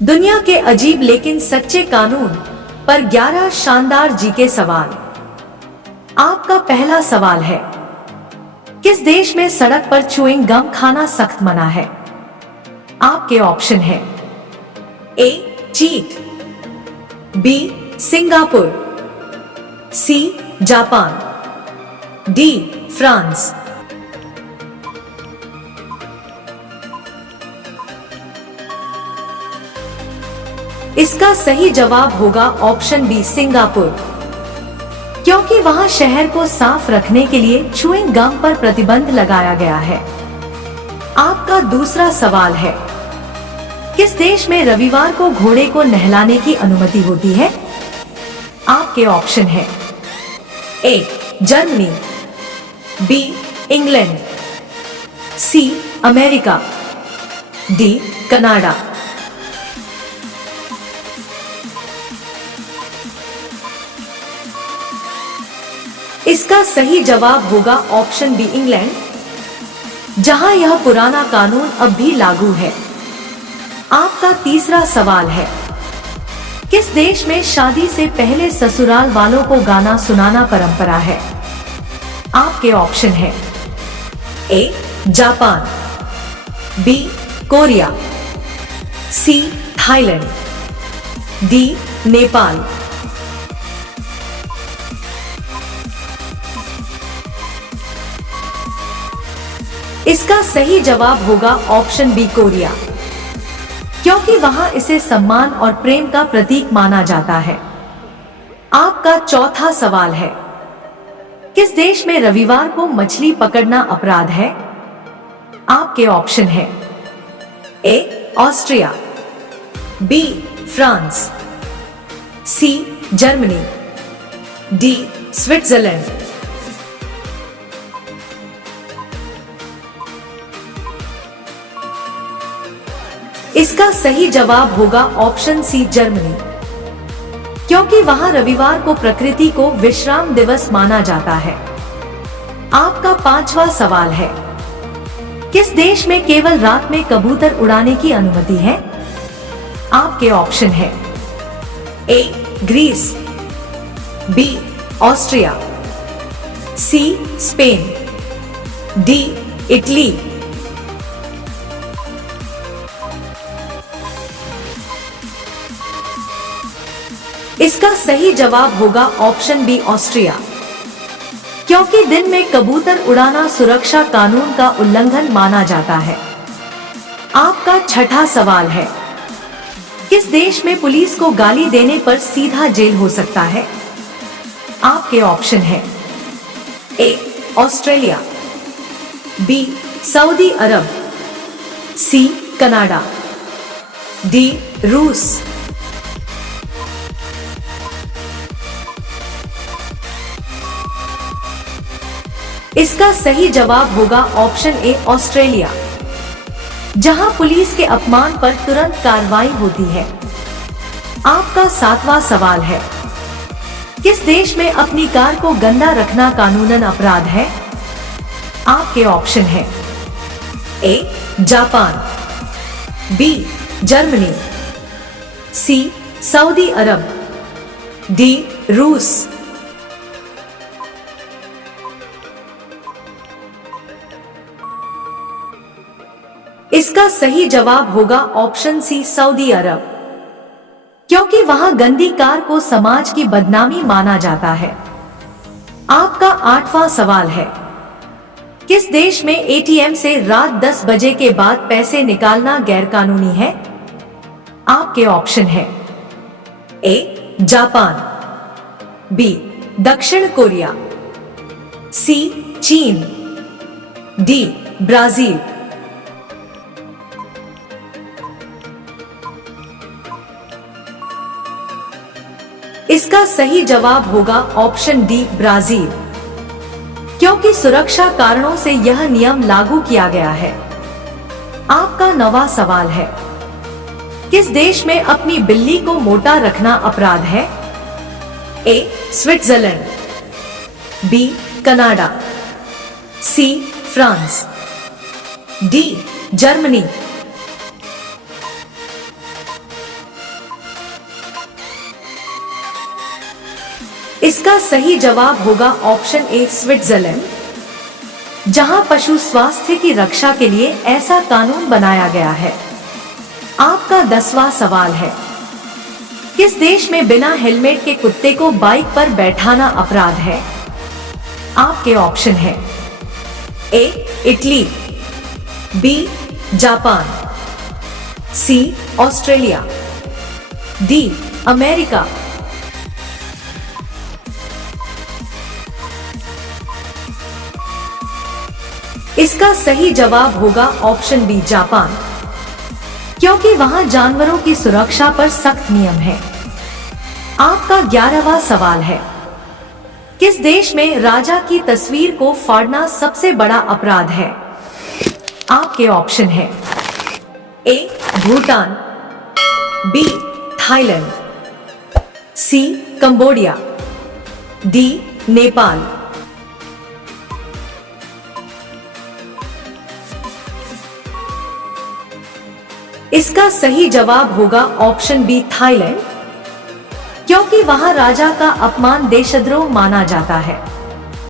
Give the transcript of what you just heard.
दुनिया के अजीब लेकिन सच्चे कानून पर 11 शानदार जीके सवाल। आपका पहला सवाल है, किस देश में सड़क पर च्युइंग गम खाना सख्त मना है? आपके ऑप्शन है ए चीन, B Singapore, C Japan, D France. इसका सही जवाब होगा ऑप्शन बी सिंगापुर, क्योंकि वहां शहर को साफ रखने के लिए च्युइंग गम पर प्रतिबंध लगाया गया है। आपका दूसरा सवाल है, किस देश में रविवार को घोड़े को नहलाने की अनुमति होती है? आपके ऑप्शन है A Germany, B England, C America, D Canada. इसका सही जवाब होगा ऑप्शन बी इंग्लैंड, जहां यह पुराना कानून अब भी लागू है। आपका तीसरा सवाल है, किस देश में शादी से पहले ससुराल वालों को गाना सुनाना परंपरा है? आपके ऑप्शन है A Japan, B Korea, C Thailand, D Nepal. इसका सही जवाब होगा ऑप्शन बी कोरिया, क्योंकि वहां इसे सम्मान और प्रेम का प्रतीक माना जाता है। आपका चौथा सवाल है, किस देश में रविवार को मछली पकड़ना अपराध है? आपके ऑप्शन है A Austria, B France, C Germany, D Switzerland. इसका सही जवाब होगा ऑप्शन सी जर्मनी, क्योंकि वहां रविवार को प्रकृति को विश्राम दिवस माना जाता है। आपका पांचवा सवाल है, किस देश में केवल रात में कबूतर उड़ाने की अनुमति है? आपके ऑप्शन है A Greece, B Austria, C Spain, D Italy. इसका सही जवाब होगा ऑप्शन बी ऑस्ट्रिया, क्योंकि दिन में कबूतर उड़ाना सुरक्षा कानून का उल्लंघन माना जाता है। आपका छठा सवाल है, किस देश में पुलिस को गाली देने पर सीधा जेल हो सकता है? आपके ऑप्शन है A Australia, B Saudi Arabia, C Canada, D रूस। इसका सही जवाब होगा ऑप्शन ए ऑस्ट्रेलिया, जहां पुलिस के अपमान पर तुरंत कार्रवाई होती है। आपका सातवां सवाल है, किस देश में अपनी कार को गंदा रखना कानूनन अपराध है? आपके ऑप्शन है A Japan, B Germany, C Saudi Arabia, D रूस। इसका सही जवाब होगा ऑप्शन सी सऊदी अरब, क्योंकि वहां गंदी कार को समाज की बदनामी माना जाता है। आपका आठवां सवाल है, किस देश में एटीएम से रात 10 बजे के बाद पैसे निकालना गैरकानूनी है? आपके ऑप्शन है ए जापान, बी दक्षिण कोरिया, सी चीन, डी ब्राजील। इसका सही जवाब होगा ऑप्शन डी ब्राजील, क्योंकि सुरक्षा कारणों से यह नियम लागू किया गया है। आपका नवा सवाल है, किस देश में अपनी बिल्ली को मोटा रखना अपराध है? A Switzerland, B Canada, C France, D Germany. इसका सही जवाब होगा ऑप्शन ए स्विट्जरलैंड, जहां पशु स्वास्थ्य की रक्षा के लिए ऐसा कानून बनाया गया है। आपका 10वां सवाल है, किस देश में बिना हेलमेट के कुत्ते को बाइक पर बैठाना अपराध है? आपके ऑप्शन है A Italy, B Japan, C Australia, D America. इसका सही जवाब होगा ऑप्शन बी जापान, क्योंकि वहां जानवरों की सुरक्षा पर सख्त नियम है। आपका 11वां सवाल है, किस देश में राजा की तस्वीर को फाड़ना सबसे बड़ा अपराध है? आपके ऑप्शन है ए भूटान, बी थाईलैंड, सी कंबोडिया, डी नेपाल। इसका सही जवाब होगा ऑप्शन बी थाईलैंड, क्योंकि वहां राजा का अपमान देशद्रोह माना जाता है।